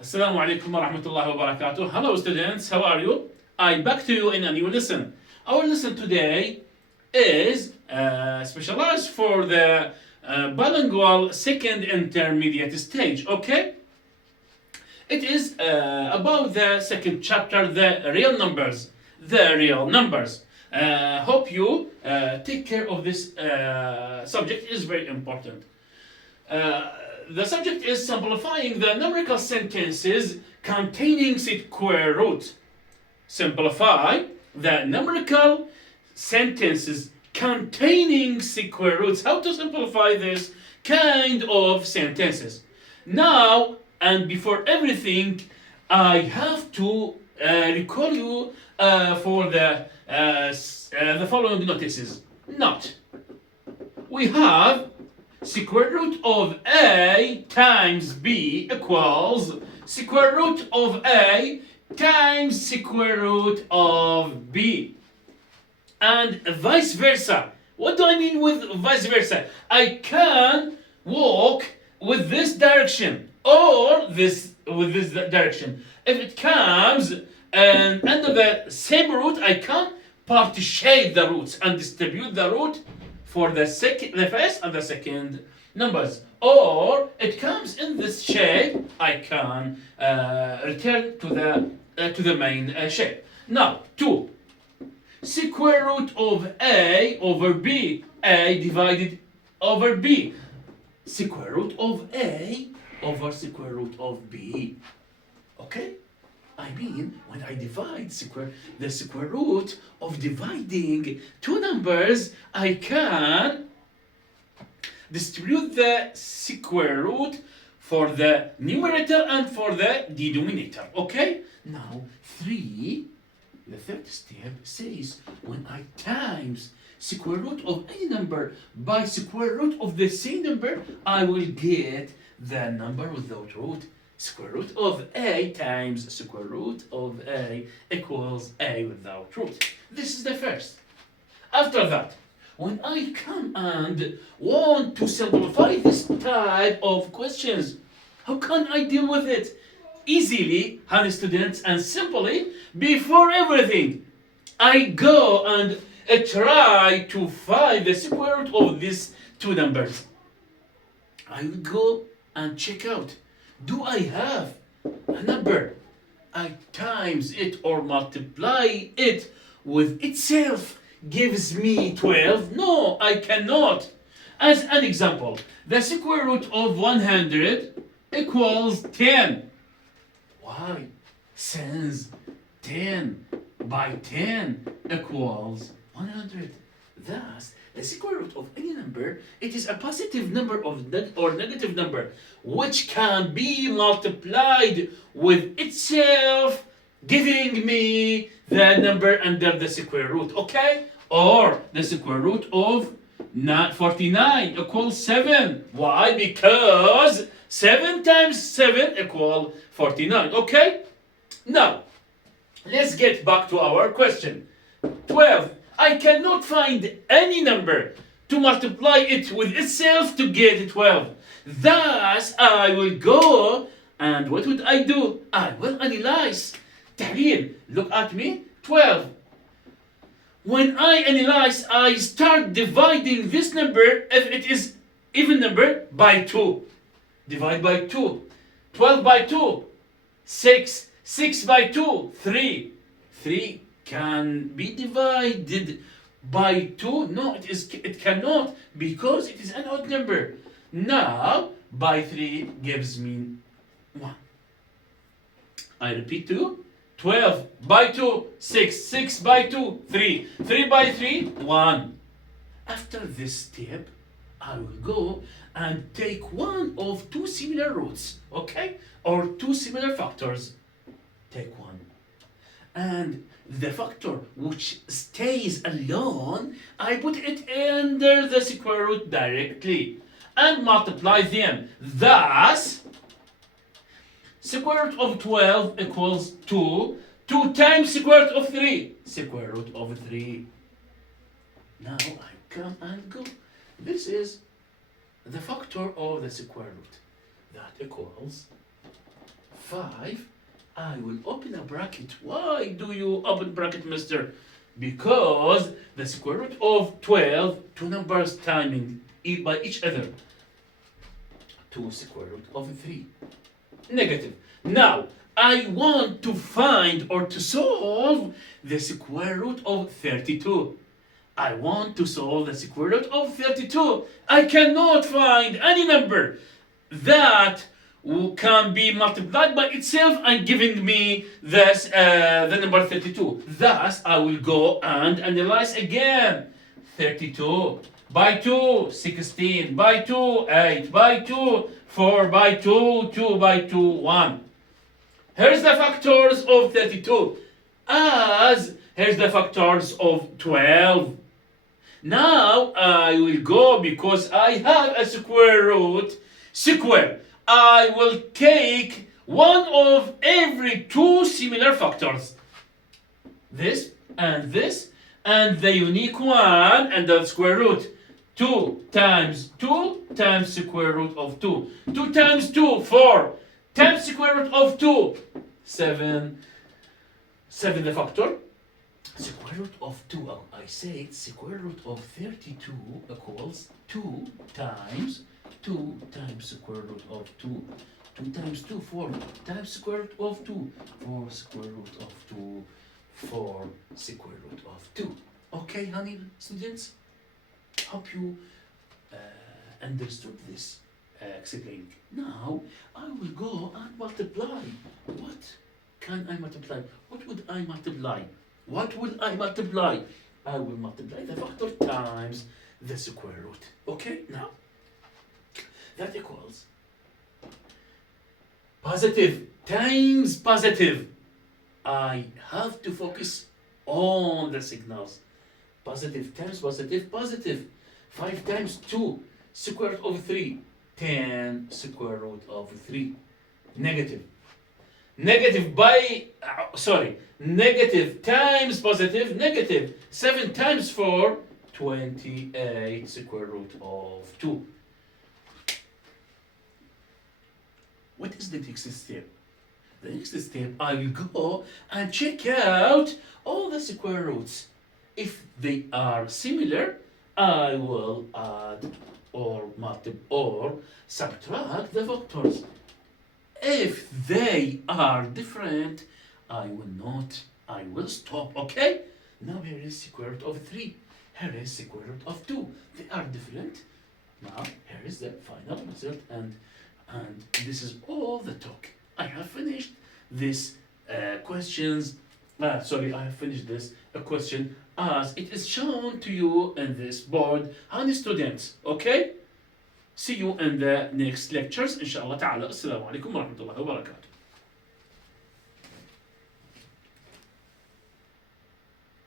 Assalamu alaikum wa rahmatullahi wa barakatuh. Hello students, how are you? I back to you in a new lesson. Our lesson today is specialized for the bilingual second intermediate stage, okay? It is about the second chapter, the real numbers. The real numbers. Hope you take care of this subject. It is very important. The subject is simplifying the numerical sentences containing square root. Simplify the numerical sentences containing square roots. How to simplify this kind of sentences? Now, and before everything, I have to recall you for the following notices. Note, we have square root of A times B equals square root of A times square root of B. And vice versa. What do I mean with vice versa? I can walk with this direction or this with this direction. If it comes and under the same root, I can partition the roots and distribute the root for the first and the second numbers. Or it comes in this shape, I can return to the main shape. Now, 2. Square root of A over B. A divided over B. Square root of A over square root of B. Okay? I mean, when I divide the square root of dividing two numbers, I can distribute the square root for the numerator and for the denominator. Okay? Now, 3, the third step says when I times square root of any number by square root of the same number, I will get the number without root. Square root of A times square root of A equals A without root. This is the first. After that, when I come and want to simplify this type of questions, how can I deal with it? Easily, honey students, and simply, before everything, I go and try to find the square root of these two numbers. I will go and check out. Do I have a number? I times it or multiply it with itself gives me 12? No, I cannot. As an example, the square root of 100 equals 10. Why? Since 10 by 10 equals 100. Thus, the square root of any number, it is a positive number or negative number which can be multiplied with itself, giving me the number under the square root, okay? Or the square root of 49 equals 7. Why? Because 7 times 7 equals 49, okay? Now, let's get back to our question. 12. I cannot find any number to multiply it with itself to get 12. Thus, I will go and what would I do? I will analyze. تحليل. Look at me. 12. When I analyze, I start dividing this number, if it is even number, by 2. Divide by 2. 12 by 2. 6. 6 by 2. 3. 3 can be divided by 2. No, it cannot, because it is an odd number. Now, by 3 gives me 1. I repeat 2. 12 by 2, 6. 6 by 2, 3. 3 by 3, 1. After this step, I will go and take one of two similar roots, okay? Or two similar factors. Take one. And the factor which stays alone, I put it under the square root directly and multiply them. Thus, square root of 12 equals 2. 2 times square root of 3. Square root of 3. Now I come and go. This is the factor of the square root. That equals 5, I will open a bracket. Why do you open bracket, mister? Because the square root of 12, two numbers timing by each other. 2 square root of 3. Negative. Now, I want to find or to solve the square root of 32. I want to solve the square root of 32. I cannot find any number that can be multiplied by itself and giving me this, the number 32. Thus, I will go and analyze again. 32 by 2, 16 by 2, 8 by 2, 4 by 2, 2 by 2, 1. Here's the factors of 32. Here's the factors of 12. Now I will go, because I have a square root, square. I will take one of every two similar factors. This, and the unique one, and the square root. 2 times 2 times square root of 2. 2 times 2, 4. Times square root of 2, 7. 7 the factor. Square root of 2, I said square root of 32 equals 2 times square root of 2. 2 times 2, 4 times square root of 2. 4 square root of 2. 4 square root of 2. Okay, honey students? Hope you understood this explained. Now I will go and multiply. What can I multiply? What would I multiply? What will I multiply? I will multiply the factor times the square root. Okay, now that equals positive times positive. I have to focus on the signals. Positive times positive, positive. 5 times 2, square root of 3. 10 square root of 3. Negative. Negative times positive, negative. 7 times 4, 28 square root of 2. What is the next step? The next step, I will go and check out all the square roots. If they are similar, I will add or multiply or subtract the factors. If they are different, I will not. I will stop. Okay? Now here is square root of 3. Here is square root of 2. They are different. Now here is the final result, and this is all the talk. I have finished this questions. I have finished this question as it is shown to you in this board. Honey students, okay? See you in the next lectures. إن شاء الله تعالى. السلام عليكم ورحمة الله وبركاته.